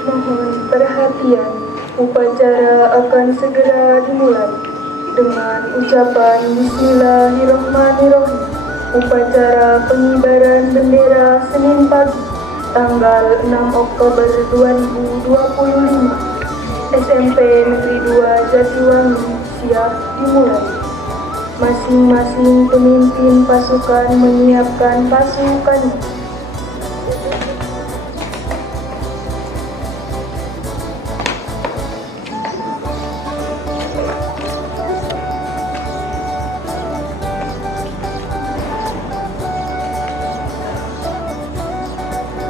Mohon perhatian, upacara akan segera dimulai dengan ucapan Bismillahirrahmanirrahim. Upacara pengibaran bendera Senin pagi, tanggal 6 Oktober 2025. SMP Negeri 2 Jatiwangi siap dimulai. Masing-masing pemimpin pasukan menyiapkan pasukannya.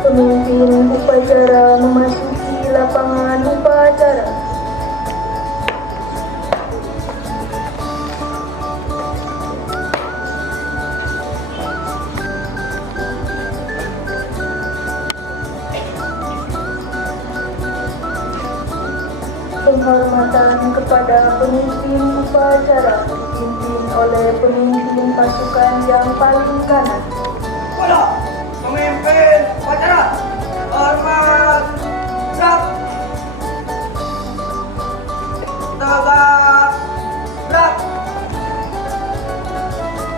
Pemimpin upacara memasuki lapangan upacara. Penghormatan kepada pemimpin upacara dipimpin oleh pemimpin pasukan yang paling kanan. Kepada pemimpin upacara, hormat, gerak, tegak, gerak.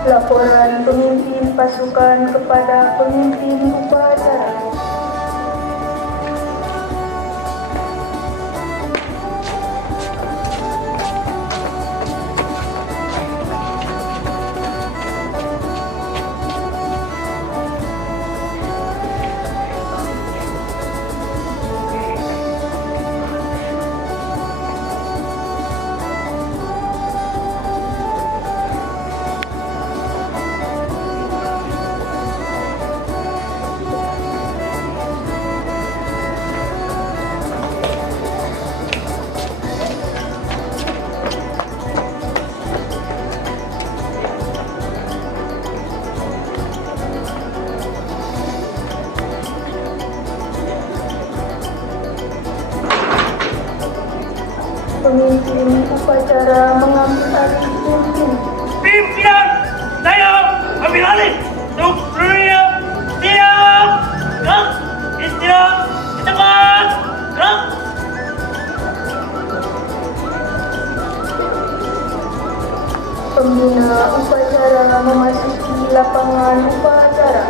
Laporan pemimpin pasukan kepada pemimpin upacara. Pemimpin upacara mengambil alih pimpin. Pimpinan, saya ambil alih. Untuk dunia, siap, gerak, istirahat, di tempat, gerak. Pembina upacara memasuki lapangan upacara.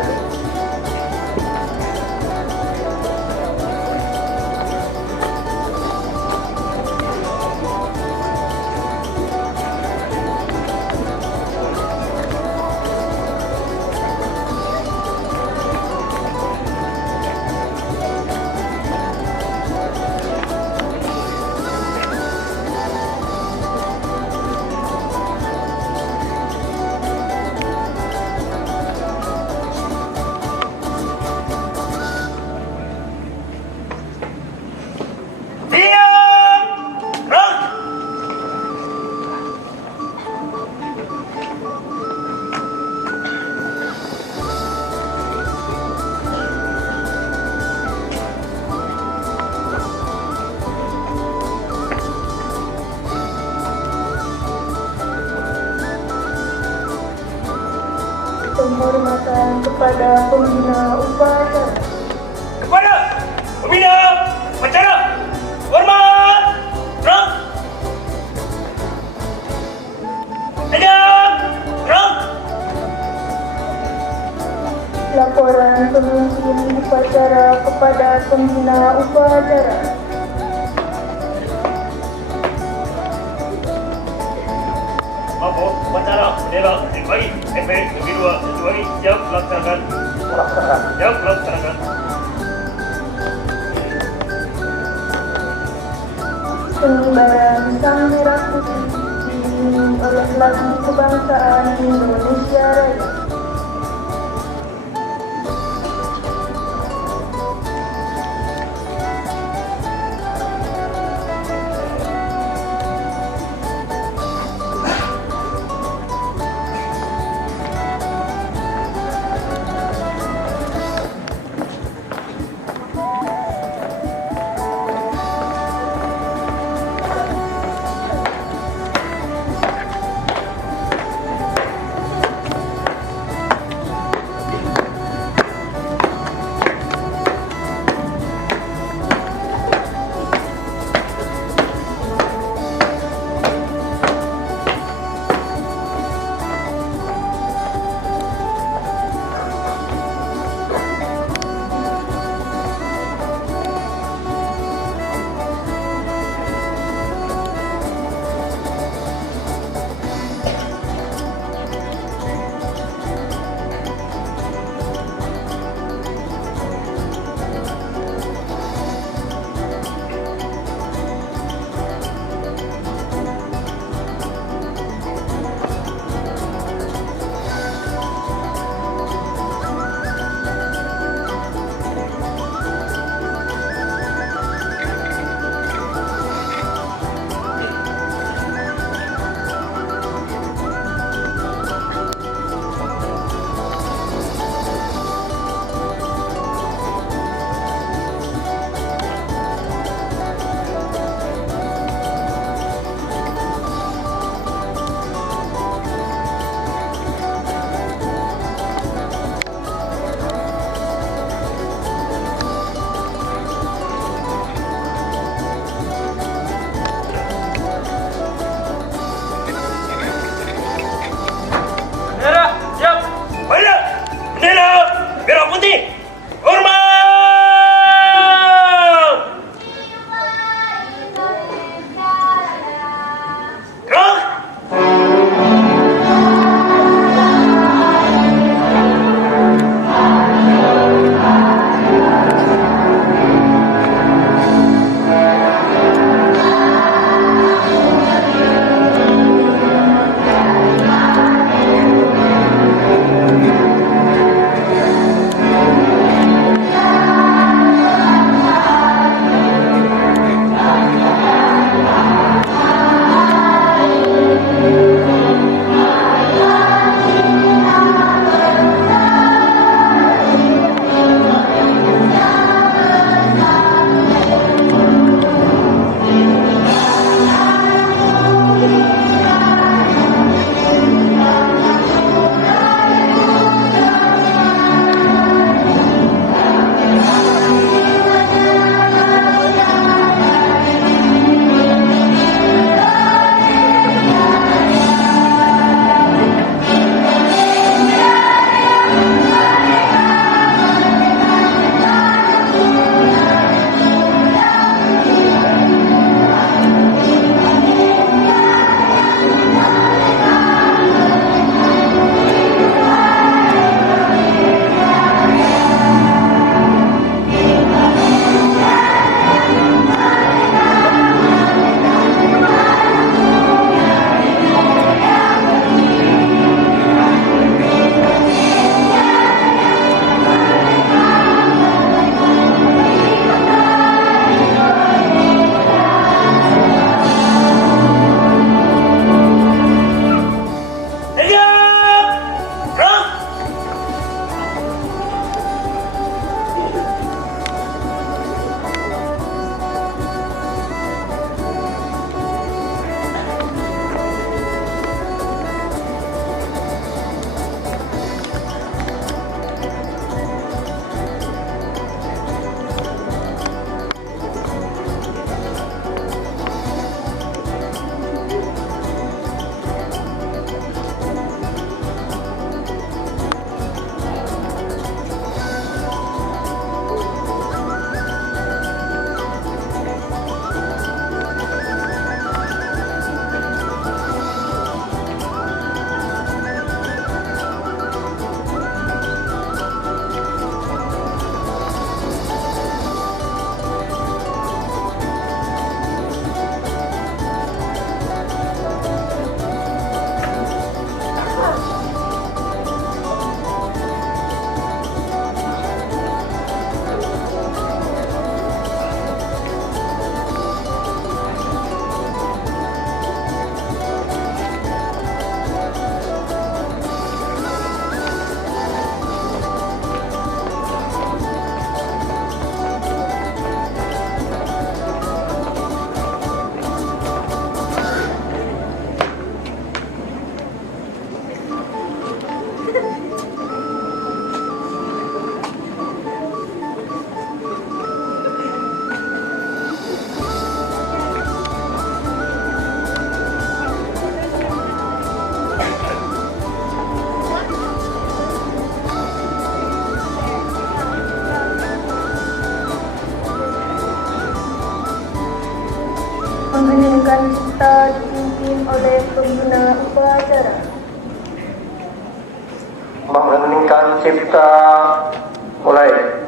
Penghormatan kepada pembina upacara. Kepada pembina upacara, hormat, gerak, tegak, gerak. Laporan pemimpin upacara kepada pembina upacara. Mampu upacara bendera Senin SMP Negeri 2 Jatiwangi siap melaksanakan. Siap melaksanakan. Pengibaran sang merah putih diiringi oleh lagu kebangsaan Indonesia Raya. meninggikan cipta dipimpin oleh pembina upacara. Mengeningkan cipta mulai.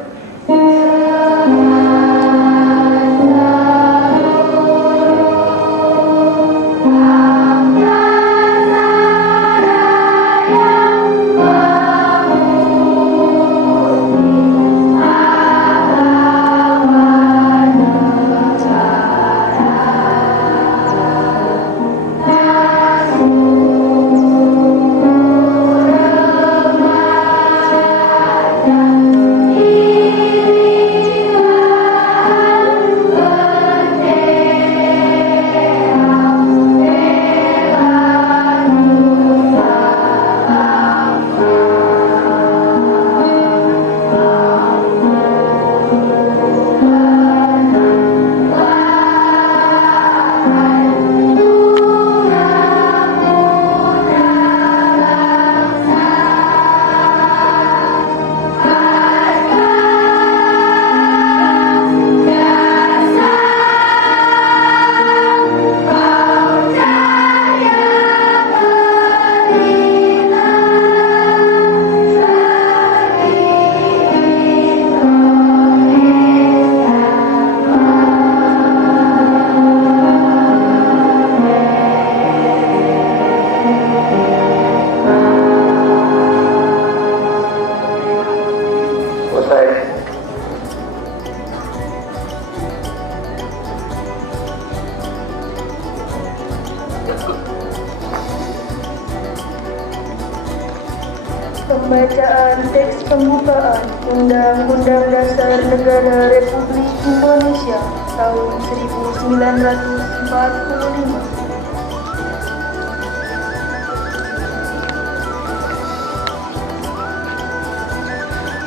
Pembacaan teks pembukaan Undang-Undang Dasar Negara Republik Indonesia tahun 1945.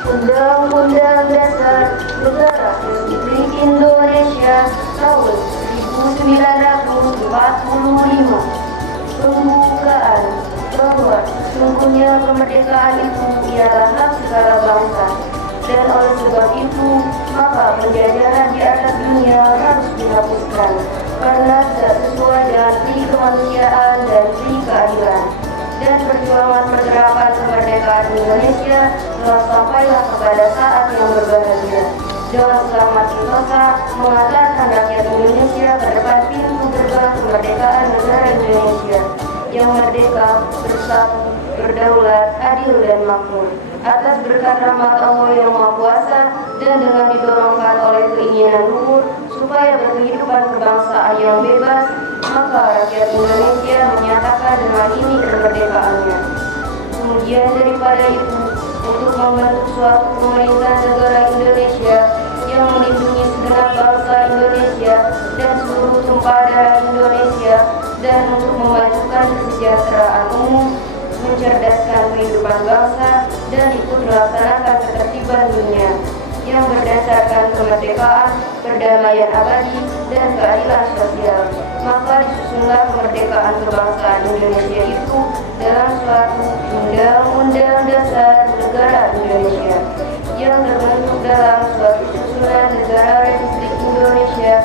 Undang-Undang Dasar Negara Republik Indonesia tahun 1945. Pembukaan bahwa sesungguhnya kemerdekaan itu ialah hak segala bangsa, dan oleh sebab itu maka penjajahan di atas dunia harus dihapuskan karena tidak sesuai dengan pri kemanusiaan dan pri keadilan. Dan perjuangan pergerakan kemerdekaan Indonesia telah sampailah kepada saat yang berbahagia. Dengan selamat sentosa mengantarkan rakyat Indonesia ke depan pintu gerbang kemerdekaan negara Indonesia yang merdeka, bersatu, berdaulat, adil dan makmur. Atas berkat rahmat Allah yang Maha Kuasa dan dengan didorongkan oleh keinginan luhur supaya berkehidupan kebangsaan yang bebas, maka rakyat Indonesia menyatakan dengan ini kemerdekaannya. Kemudian daripada itu, untuk membentuk suatu pemerintah negara Indonesia yang melindungi segenap bangsa Indonesia dan seluruh tumpah darah Indonesia, dan untuk memajukan kesejahteraan umum, mencerdaskan kehidupan bangsa, dan ikut melaksanakan ketertiban dunia yang berdasarkan kemerdekaan, perdamaian abadi, dan keadilan sosial. Maka disusunlah kemerdekaan kebangsaan Indonesia itu dalam suatu Undang-Undang Dasar Negara Indonesia yang terbentuk dalam suatu susunan negara Republik Indonesia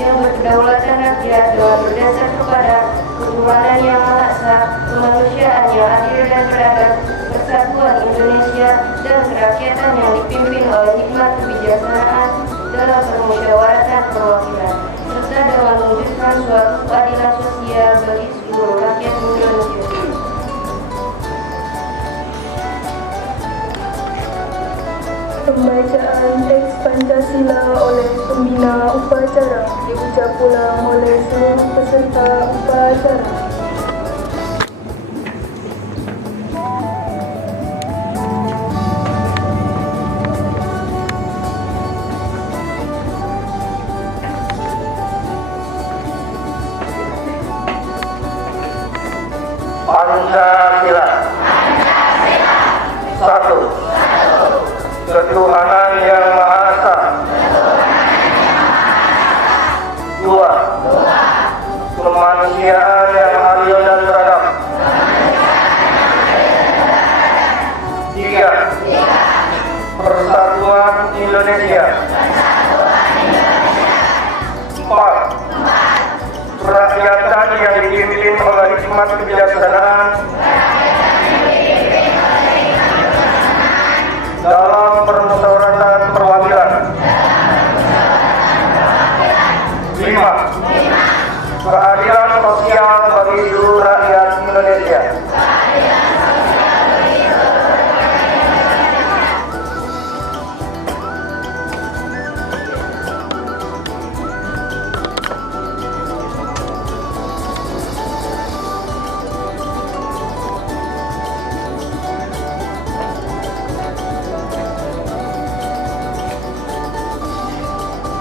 yang berkedaulatan rakyat dengan berdasar kepada ketuhanan yang Maha Esa, kemanusiaan yang adil dan beradab, persatuan Indonesia, dan kerakyatan yang dipimpin oleh hikmat kebijaksanaan dalam permusyawaratan perwakilan, serta dalam mewujudkan suatu keadilan sosial bagi seluruh rakyat Indonesia. Pembacaan teks Pancasila oleh pembina upacara diucap ulang oleh seluruh peserta upacara. Pancasila. Satu. Ketuhanan yang Maha Esa. Dua. Kemanusiaan yang adil dan beradab. Tiga. Persatuan Indonesia. Empat. Rakyat hikmat kebijaksanaan dalam permusyawaratan perwakilan. 5. Keadilan sosial bagi seluruh rakyat Indonesia.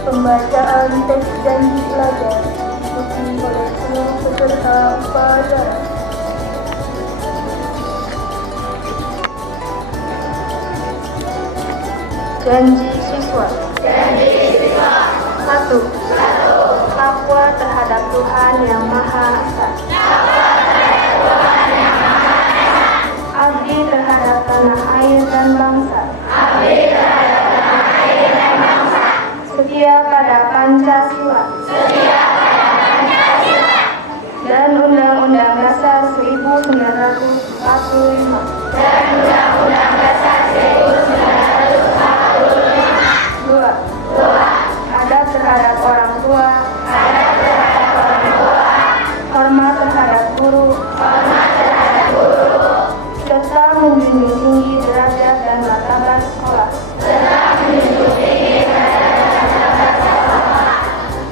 Pembacaan teks janji pelajar diikuti oleh seluruh peserta upacara. Janji siswa. 1. Takwa terhadap Tuhan Yang Maha Esa. Abdi terhadap tanah air dan bangsa. Setia pada Pancasila dan Undang-Undang Dasar 1945. 2. Adab terhadap orang tua. Hormat terhadap guru. Serta menjunjung tinggi derajat dan martabat sekolah.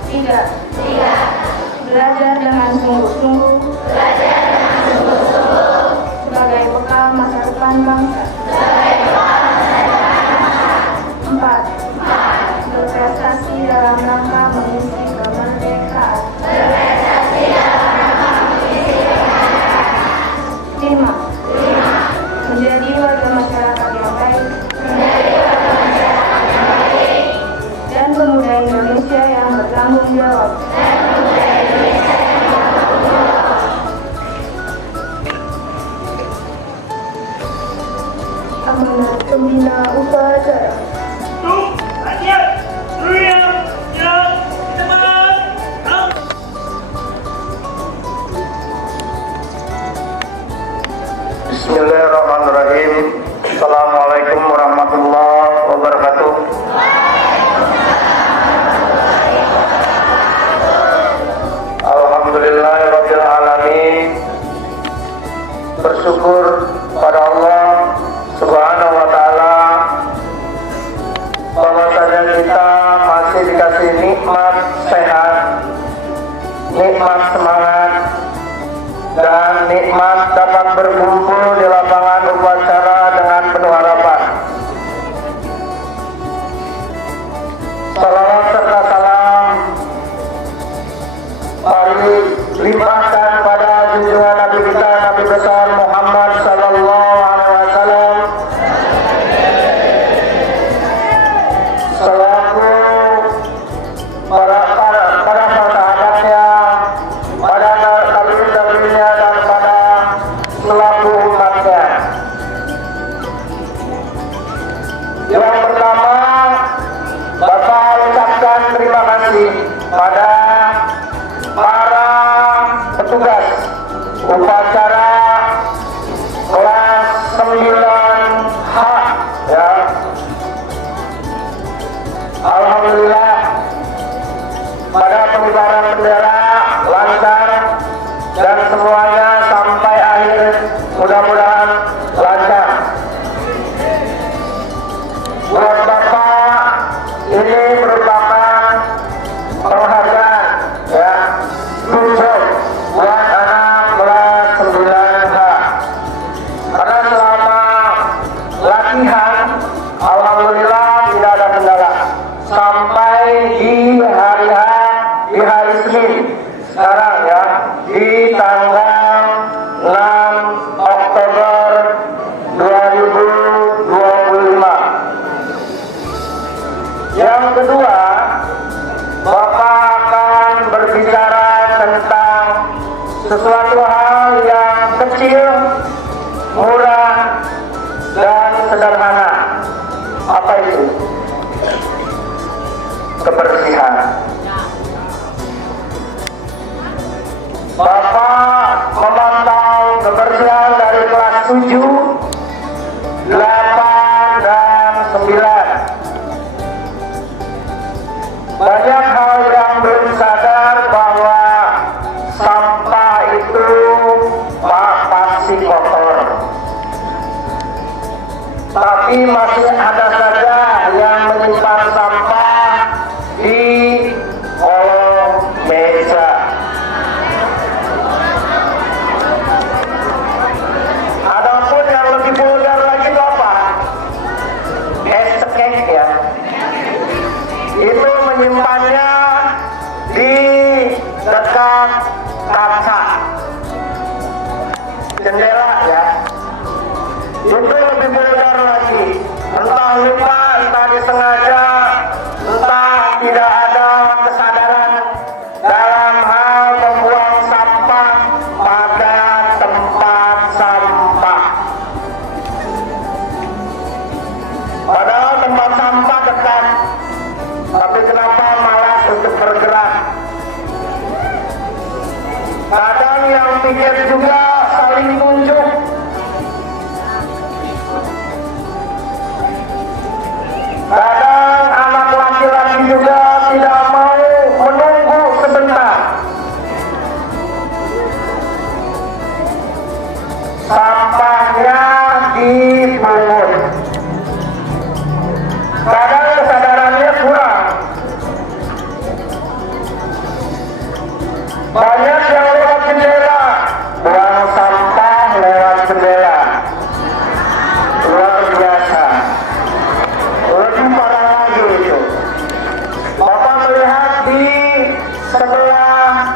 3. Belajar dengan sungguh-sungguh sebagai bekal masa depan bangsa. 4. Berprestasi dalam rangka mengisi kemerdekaan. 5. Menjadi warga masyarakat yang baik dan pemuda Indonesia yang bertanggung jawab. Amanat pembina upacara. Bismillahirrahmanirrahim. Assalamualaikum warahmatullahi wabarakatuh. Alhamdulillahirabbil alamin. Bersyukur pada Allah Subhanahu wa taala bahwasanya kita masih dikasih nikmat sehat, nikmat semangat, dan nikmat dapat berkumpul di lapangan upacara dengan penuh harapan. Salawat serta salam mari limpahkan pada junjungan Nabi kita, Nabi besar Muhammad sallallahu alaihi wasallam, selaku para sahabatnya, pada tabi'in-tabi'innya, dan pada selaku umatnya. Yang pertama, Bapak ucapkan terima kasih pada para petugas upacara kelas 9H ya. Alhamdulillah pada pengibaran bendera lancar dan semuanya sampai akhir mudah-mudahan lancar. Buat Bapak ini merupakan penghargaan ya, khusus buat anak kelas 9H, karena selama latihan alhamdulillah tidak ada kendala sampai di hari Senin sekarang ya, di tanggal 6 Oktober 2025. Yang kedua, Bapak akan berbicara tentang sesuatu hal yang kecil, murah, dan sederhana. Apa itu? Kebersihan. Bapak banyak hal yang belum sadar bahwa sampah itu pasti kotor. Tapi masih ada saja yang menyimpan sampah di kolong meja. Adapun yang lebih vulgar lagi itu apa? Es cekek ya. Itu menyimpannya di dekat kaca jendela ya. Itu lebih vulgar lagi. Entah lupa, entah disengaja, entah tidak ada kesadaran dalam hal membuang sampah pada tempat sampah. Padahal tempat sampah dekat, tapi kenapa malas untuk bergerak? Kadang yang pikir juga saling tunjuk. Kadang anak laki-laki juga tidak mau menunggu sebentar. Sampahnya dipungut. Kadang kesadarannya kurang. Banyak yang lewat jendela, buang sampah lewat jendela. Luar biasa. Lebih parah lagi itu. Bapak melihat di sebelah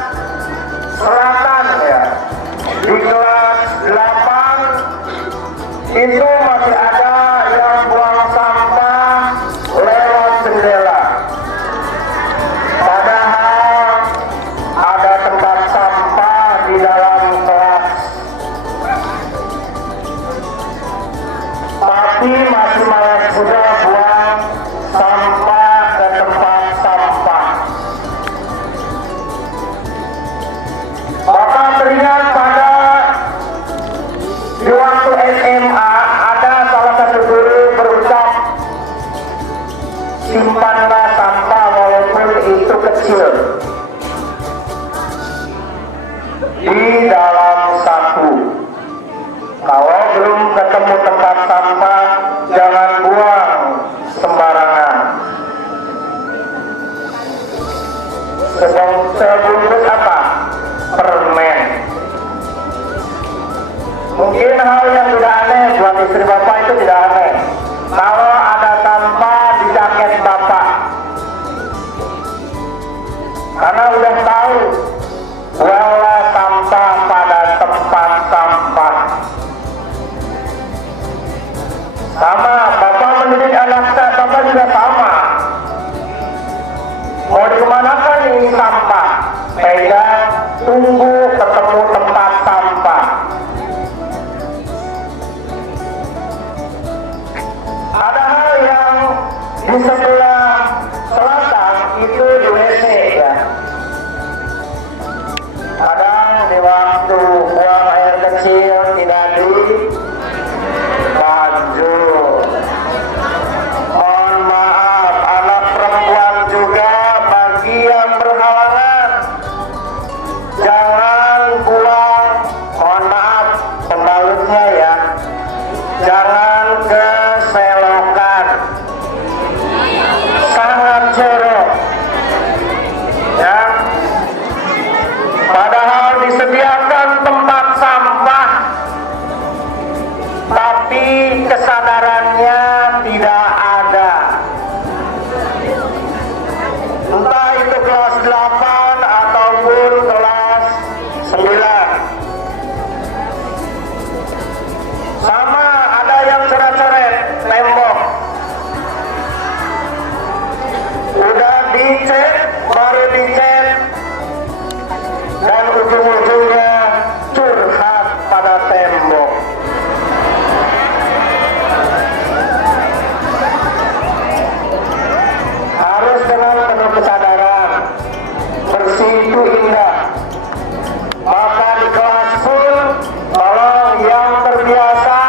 selatan ya, di kelas 8 itu masih ada yang buang sampah lewat jendela. Padahal ada tempat sampah di dalam kelas, tapi masih malas juga buang sampah ke tempat sampah. Bapak teringat pada di waktu SMA ada salah satu guru berucap, simpanlah sampah walaupun itu kecil di dalam saku. Kalau belum ketemu tempat sampah, jangan buang sembarangan. Sebungkus apa? Permen. Mungkin hal yang tidak aneh buat istri bapak itu tidak aneh. Kalau ada sampah di jaket bapak, karena udah tahu buanglah sampah pada tempat sampah. Sama, bapak mendidik anak bapak juga sama. Mau dikemanakan ini sampah? Pegang, tunggu ketemu tempat sampah. Ada hal yang di sebelah selatan itu di WC ya. Kadang di waktu buang air kecil tidak di baju. Mohon maaf, anak perempuan juga bagi yang berhalangan, jangan buang, mohon maaf pembalutnya ya, jangan ke selokan, sangat jorok ya. Padahal disediakan tempat sampah, tapi kesadarannya tidak ada. Entah itu kelas 8 ataupun kelas 9. Sama, ada yang coret-coret tembok. Udah dicek, baru dicek, dan ujung-ujungnya curhat pada tembok. Harus dengan penuh kesadaran, bersih itu indah. Maka di kelas full, tolong yang terbiasa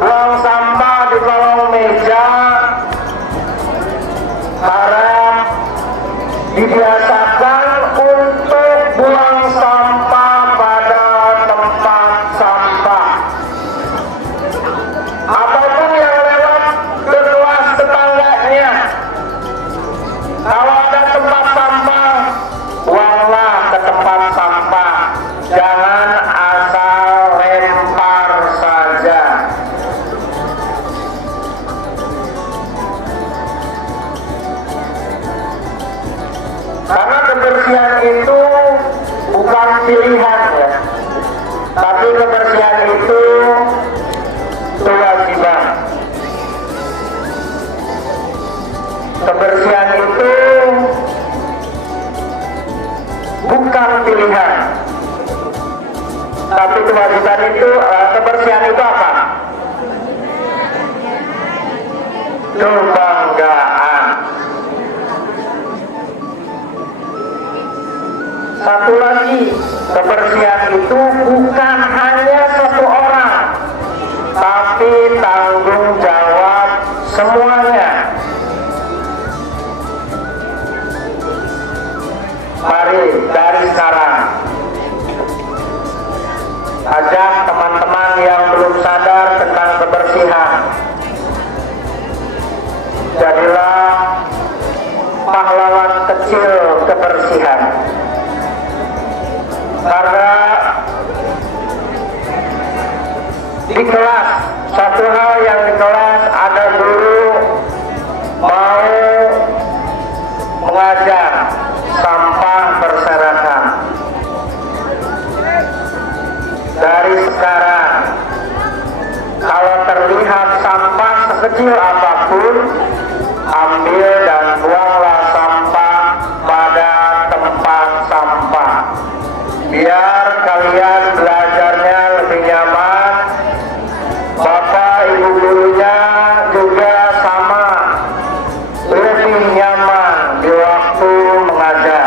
buang sampah di kolong meja, harap dibiasakan untuk buang sampah pada tempat sampah. Apapun yang lewat ke kelas tetangganya, kalau ada tempat sampah, buanglah ke tempat sampah. Jangan asal lempar saja. Karena kebersihan itu bukan pilihan ya, tapi kebersihan itu kewajiban. Kebersihan itu bukan pilihan, tapi kewajiban itu, kebersihan itu apa? Kebanggaan. Satu lagi, kebersihan itu bukan hanya satu orang, tapi tanggung jawab semuanya. Mari dari sekarang ajak teman-teman yang belum sadar tentang kebersihan, jadilah pahlawan kecil kebersihan. Karena di kelas, satu hal yang di kelas ada guru mau mengajar sampah berserakan. Dari sekarang, kalau terlihat sampah sekecil apapun, ambil dan buanglah sampah pada tempat sampah. Biar kalian belajarnya lebih nyaman, Bapak Ibu gurunya juga sama, lebih nyaman di waktu mengajar.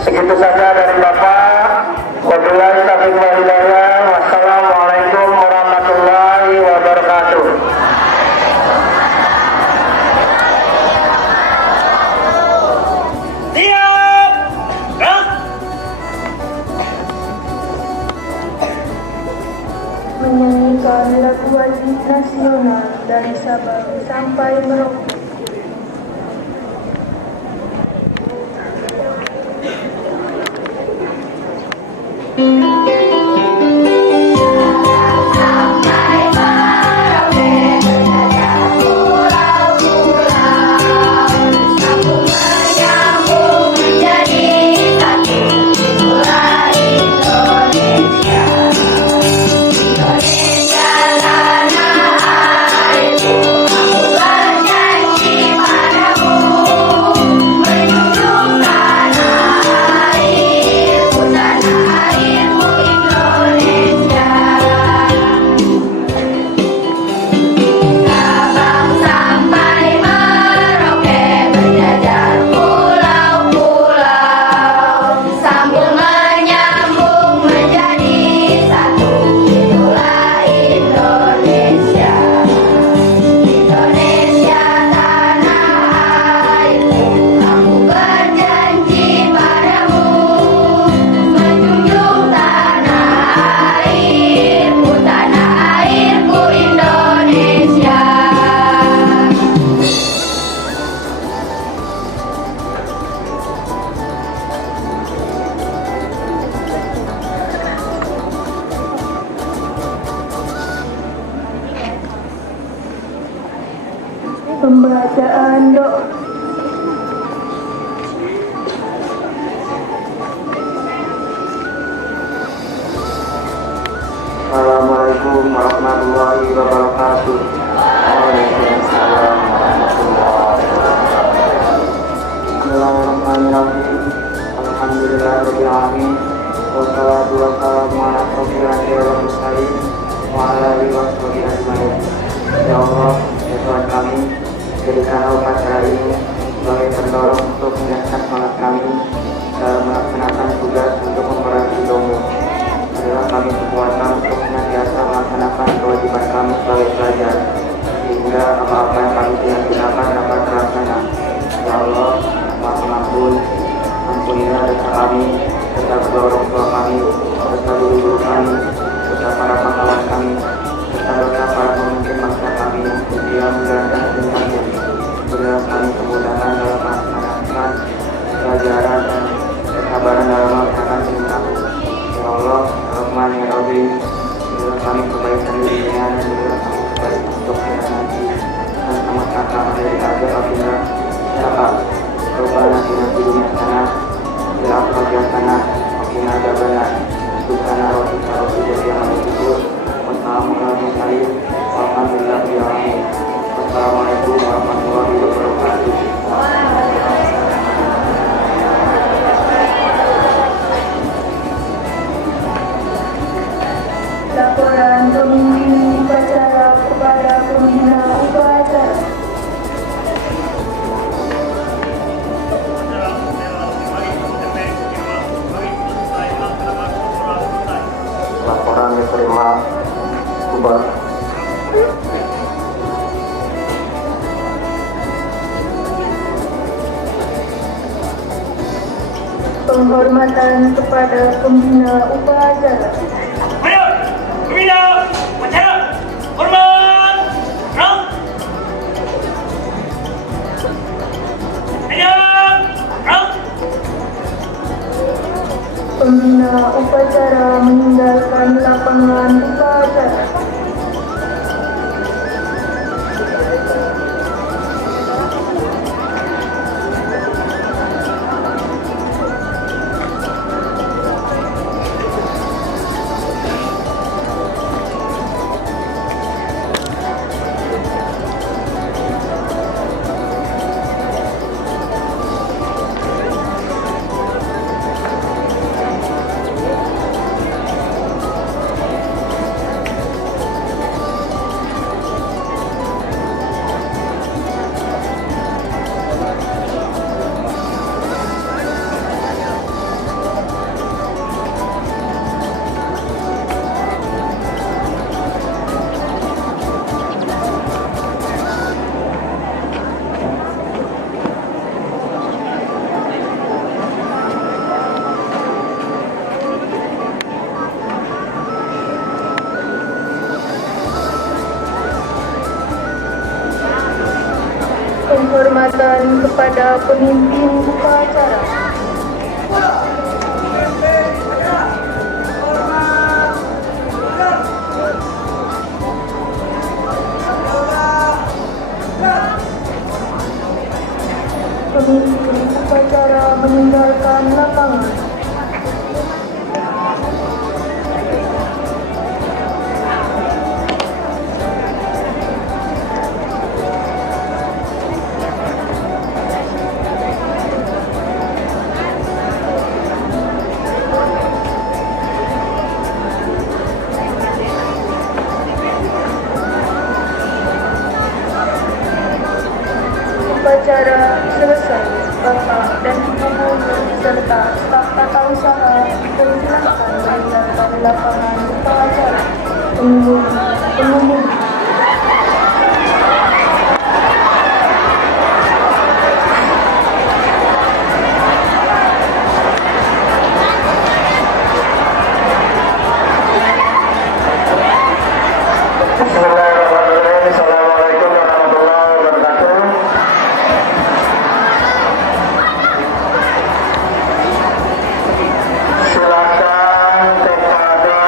Segitu saja dari Bapak. Wabillahi taufiq wal hidayah. Wassalamualaikum warahmatullahi wabarakatuh. Siap. Gerak. Menyanyikan lagu wajib nasional dari Sabang sampai Merauke. Pembacaan doa. Assalamualaikum warahmatullahi wabarakatuh. Waalaikumsalam warahmatullahi wabarakatuh. Bismillahirrahmanirrahim. Alhamdulillahirabbil alamin. Wassalatu wassalamu ala asyrofil anbiya'i wal mursalin wa ala alihi washabihi ajmain. Ya Allah, ya Tuhan kami, jadikan upacara ini sebagai pendorong untuk meningkatkan semangat kami dalam melaksanakan tugas untuk memerangi ridho-Mu. Berilah kami kekuatan untuk senantiasa melaksanakan kewajiban kami sebagai pelajar, sehingga apa-apa yang kami tindakan dapat terlaksana. Ya Allah, kemudahan dalam melaksanakan pelajaran dan kesabaran dalam melaksanakan perintah. Ya Allah, Rahman ya Rabbi, berilah kami kebaikan di dunia dan berilah kami kebaikan untuk akhirat nanti. Dan sama-sama dari ajar akhirat syafat. Rabbana atina fid dunya hasanah wa fil akhirati hasanah wa qina adzabannar. Subhana rabbika rabbil izzati amma yasifun wa salamun alal mursalin walhamdulillahi rabbil alamin. Wassalamualaikum warahmatullahi wabarakatuh. Laporan pemimpin upacara kepada pembina upacara. Laporan diterima Kubar. Penghormatan kepada pembina upacara. Pembina upacara, hormat, gerak. Gerak. Pembina upacara meninggalkan lapangan upacara. Penghormatan kepada pemimpin upacara. Pemimpin upacara meninggalkan lapangan. Upacara selesai, Bapak dan Ibu Guru serta staf tata usaha dipersilakan meninggalkan lapangan upacara. Pengemudi. Bismillahirrahmanirrahim. Assalamualaikum warahmatullahi wabarakatuh. Silakan kepada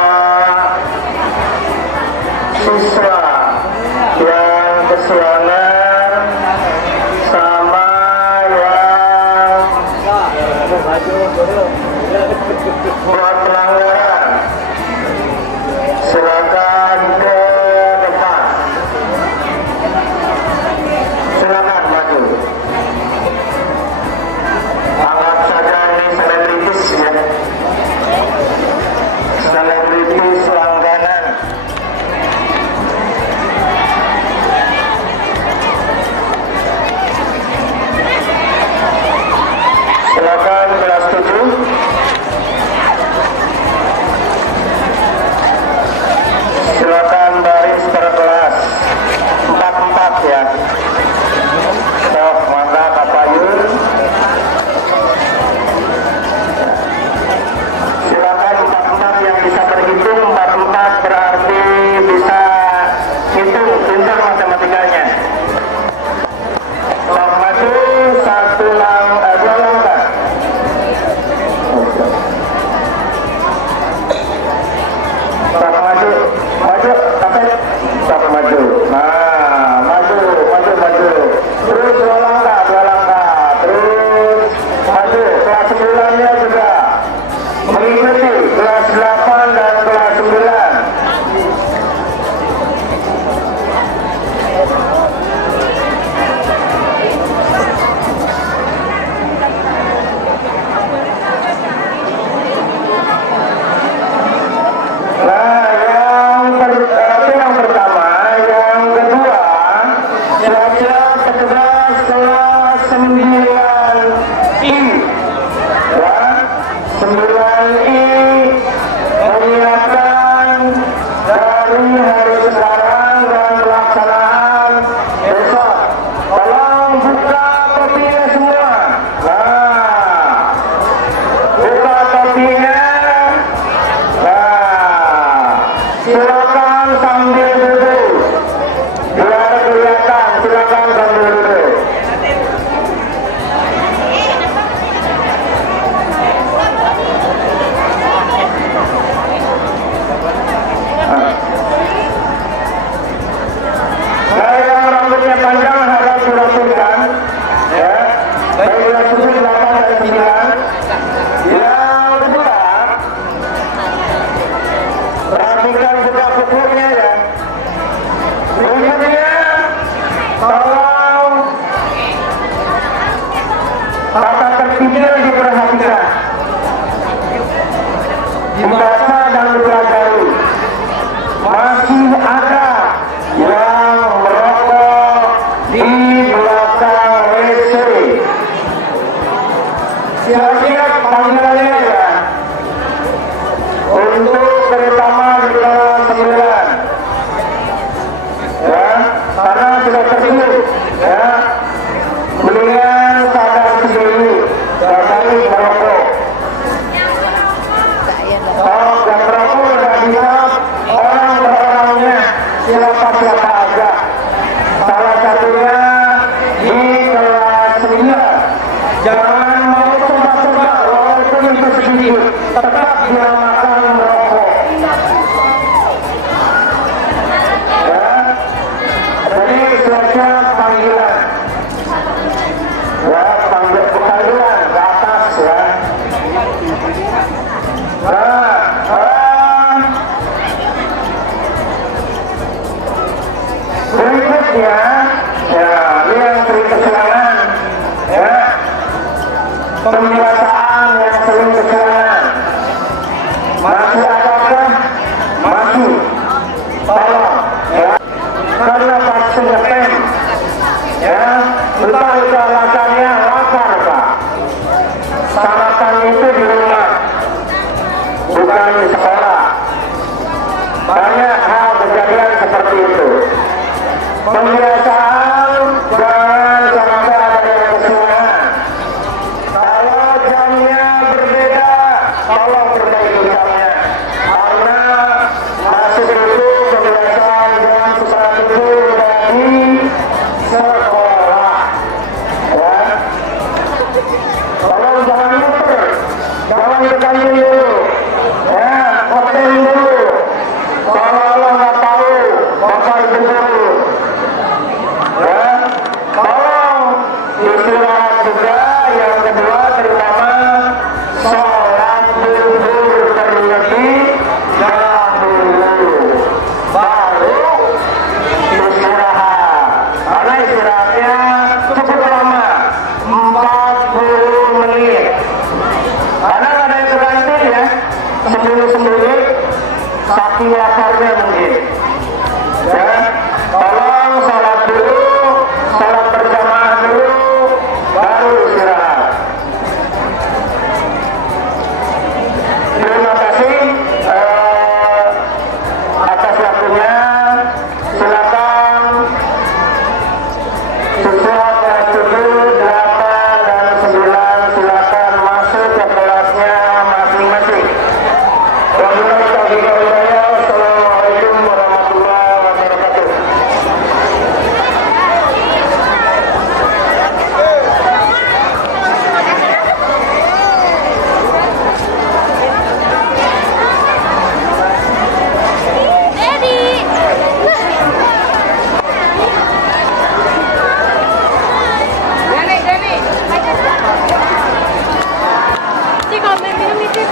siswa yang kesiangan sama yang buat pelanggaran. Silakan ke depan. Silakan maju. Anggap saja ini selebritis ya. Selebritis langganan. Silakan kelas 7. Jangan mau coba-coba walaupun itu sedikit, tetap dinamakan merokok. Ya, jadi siap-siap panggilan. Ya, panggilan ke atas ya. Berikutnya, ya, ini yang sering kesiangan, ya, pembiasaan yang sering kesiangan. Masih adakah? Masih. Tolong, ya, karena vaksin ngetem, ya, entah itu alasannya lapar, Pak. Sarapan itu di rumah, bukan di sekolah. Banyak hal kejadian seperti itu. Pembiasaan jangan sampai ada yang kesiangan. Kalau jamnya berbeda, tolong perbaiki jamnya. Karena masuk itu kebiasaan jam 11 dari sekolah. Ya. Tolong jangan muter, jangan tekan dulu. Ya, hotel dulu. Kalau Allah nggak tahu, Bapak Ibu guru. Ya, tolong istirahat juga. Yang kedua, terutama sholat zuhur terlebih dahulu, baru istirahat. Karena istirahatnya cukup lama, 40 menit. Karena nggak ada yang tergantung ya, sembunyi-sembunyi, saking laparnya mungkin. Ya, tolong sholat dulu, sholat berjamaah dulu, baru istirahat. Terima kasih atas waktunya. Silakan siswa kelas 7, 8, dan 9 silakan masuk ke kelasnya masing-masing. Wabillahi taufiq wal hidayah. Wassalamualaikum warahmatullahi wabarakatuh. Daddy! Si komen minum itu.